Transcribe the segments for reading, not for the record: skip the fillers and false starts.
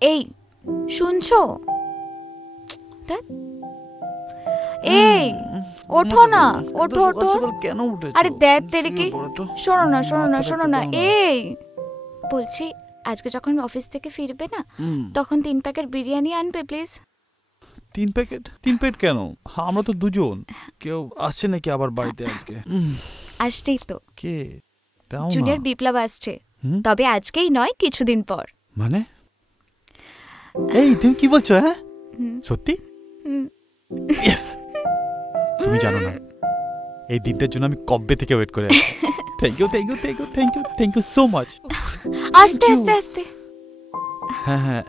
এই শুনছো? এই ওঠো না, ওঠো ওঠো। কেন উঠেছো? আরে দেখ তেরে কি, শোনো না শোনো না শোনো না। এই বলছি আজকে যখন অফিস থেকে ফিরবে না তখন 3 প্যাকেট বিরিয়ানি আনবে প্লিজ। 3 প্যাকেট? 3 প্যাকেট কেন? আমরা তো দুজন। কেউ আসছে নাকি আবার বাড়িতে আজকে? আসছেই তো। কে? জুনিয়র বিপ্লব আসছে, তবে আজকেই নয়, কিছুদিন পর। মানে? এই তুমি কি বলছো? হ্যাঁ সত্যি? ইয়েস। তুমি জানো না এই দিনটার জন্য আমি কবে থেকে ওয়েট করে আছি। Thank you thank you thank you thank you thank you so much. আস্তে আস্তে আস্তে। হ্যাঁ হ্যাঁ,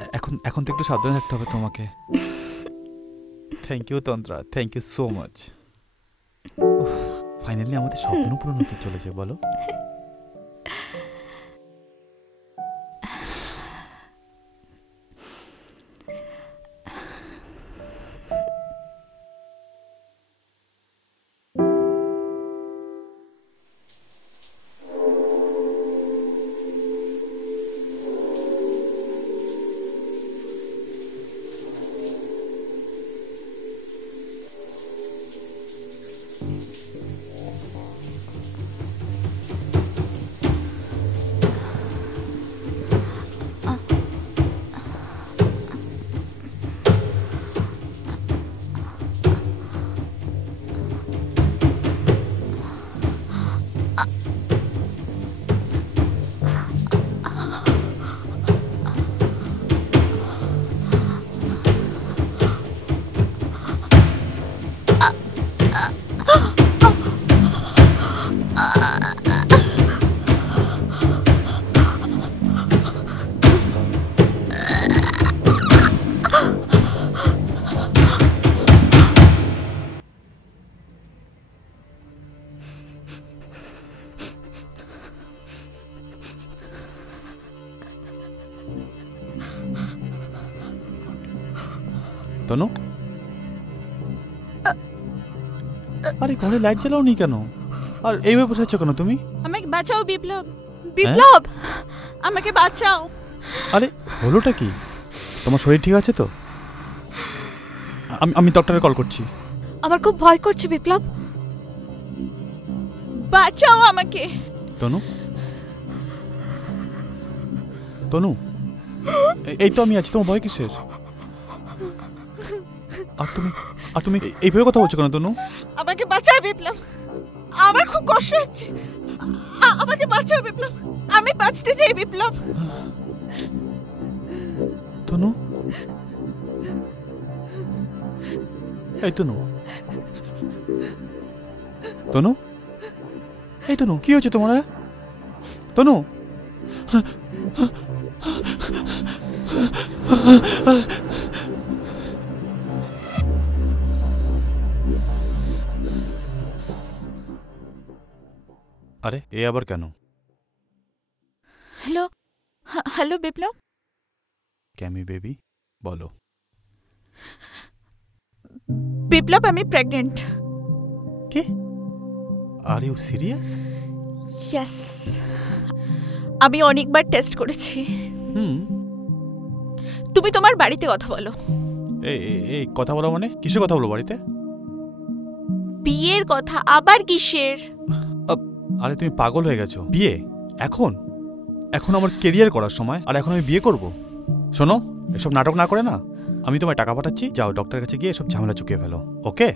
এখন তো একটু সাবধানে থাকতে হবে তোমাকে। Thank you Tantra, thank you so much. Finally আমাদের স্বপ্ন পূরণ হতে চলেছে, বলো। তনু, আরে ঘরে লাইট জ্বালাও নি কেন? আর এইভাবে বসে আছো কেন তুমি? আমাকে বাঁচাও বিপ্লব, বিপ্লব আমাকে বাঁচাও। আরে হলোটা কি? তোমার শরীর ঠিক আছে তো? আমি ডক্টরে কল করছি। আমার খুব ভয় করছে বিপ্লব, বাঁচাও আমাকে। তনু, তনু, এই তো আমি আছি, তোমার ভয় কিসের? আর তুমি এইভাবে কথা বলছো কেন তনু? আমাকে বাঁচাও বিপ্লব, আমার খুব কষ্ট হচ্ছে। আমাকে বাঁচাও বিপ্লব, আমি বাঁচতে চাই বিপ্লব। তনু, এই তনু, তনু, এই তনু, কি হয়েছে তোমার? তনু, আরে এ আবার কেন? হ্যালো হ্যালো বিপ্লব। ক্যামি বেবি বলো। বিপ্লব আমি প্রেগনেন্ট। কি? Are you serious? ইয়েস, আমি অনেকবার টেস্ট করেছি। তুমি তোমার বাড়িতে কথা বলো। এই কথা বলো মানে? কিসের কথা বলো বাড়িতে? বিয়ের কথা। আবার কিসের? আরে তুমি পাগল হয়ে গেছো। বিয়ে এখন? এখন আমার কেরিয়ার করার সময়, আর এখন আমি বিয়ে করব? শোনো, এসব নাটক না করে না, আমি তোমায় টাকা পাঠাচ্ছি, যাও ডক্টরের কাছে গিয়ে এসব ঝামেলা চুকিয়ে ফেলো, ওকে?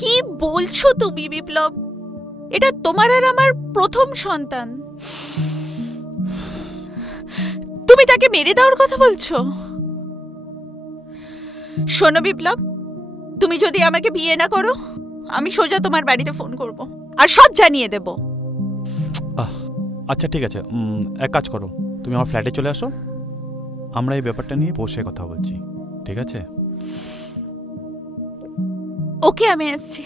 কি বলছো তুমি বিপ্লব? এটা তোমার আর আমার প্রথম সন্তান, তুমি তাকে মেরে দেওয়ার কথা বলছো? শোনো বিপ্লব, তুমি যদি আমাকে বিয়ে না করো, আমি সোজা তোমার বাড়িতে ফোন করব আর সব জানিয়ে দেব। আচ্ছা ঠিক আছে, এক কাজ করো, তুমি আমার ফ্ল্যাটে চলে আসো, আমরা এই ব্যাপারটা নিয়ে বসে কথা বলছি, ঠিক আছে? ওকে, আমি আসছি।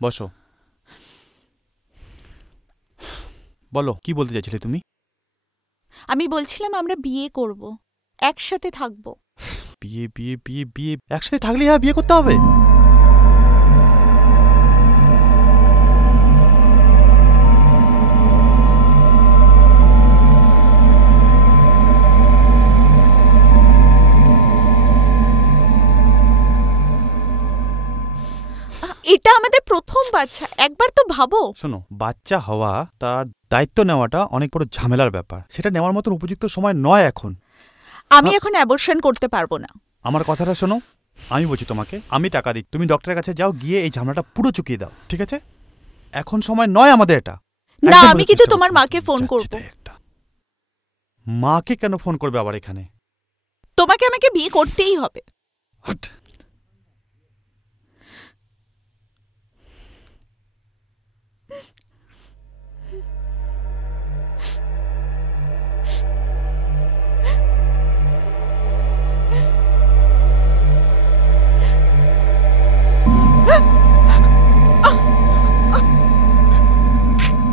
বসো। বলো, কি বলতে চাইছিলে তুমি? আমি বলছিলাম আমরা বিয়ে করব, একসাথে থাকব। বিয়ে বিয়ে বিয়ে বিয়ে একসাথে থাকলে হ্যাঁ বিয়ে করতে হবে? এটা আমাদের প্রথম বাচ্চা, একবার তো ভাবো। শোনো, বাচ্চা হওয়া তার দায়িত্ব নেওয়াটা অনেক বড় ঝামেলার ব্যাপার। সেটা নেওয়ার মতন উপযুক্ত সময় নয় এখন। আমি এখন অ্যাবর্শন করতে পারবো না। আমার কথাটা শোনো, আমি বলছি তোমাকে, আমি টাকা দিই, তুমি ডক্টরের কাছে যাও, গিয়ে এই ঝামেলাটা পুরো চুকিয়ে দাও, ঠিক আছে? এখন সময় নয় আমাদের এটা। না, আমি কিন্তু তোমার মাকে ফোন করব। মাকে কেন ফোন করবে আবার এখানে? তোমাকে আমাকে বিয়ে করতেই হবে।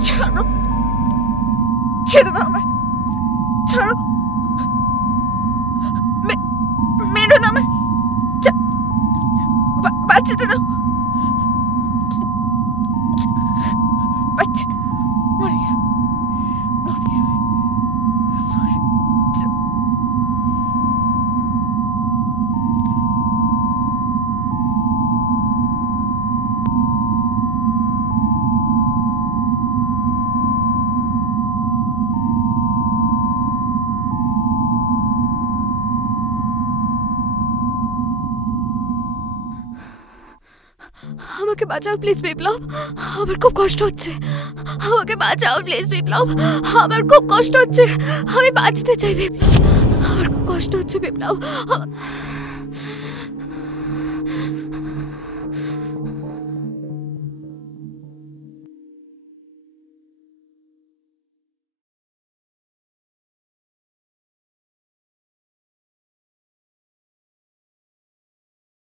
ছাড়ো, ছেড়ে দাও আমায়, ছাড়ো, মেরো না আমায়, বাঁচাতে দাও, বাচ্চা মরে গেল, মরে গেল। আমাকে বাঁচাও প্লিজ বিপ্লব, আমার খুব কষ্ট হচ্ছে। আমাকে বাঁচাও প্লিজ বিপ্লব, আমার খুব কষ্ট হচ্ছে। আমি বাঁচতে চাই বিপ্লব, আমার খুব কষ্ট হচ্ছে বিপ্লব।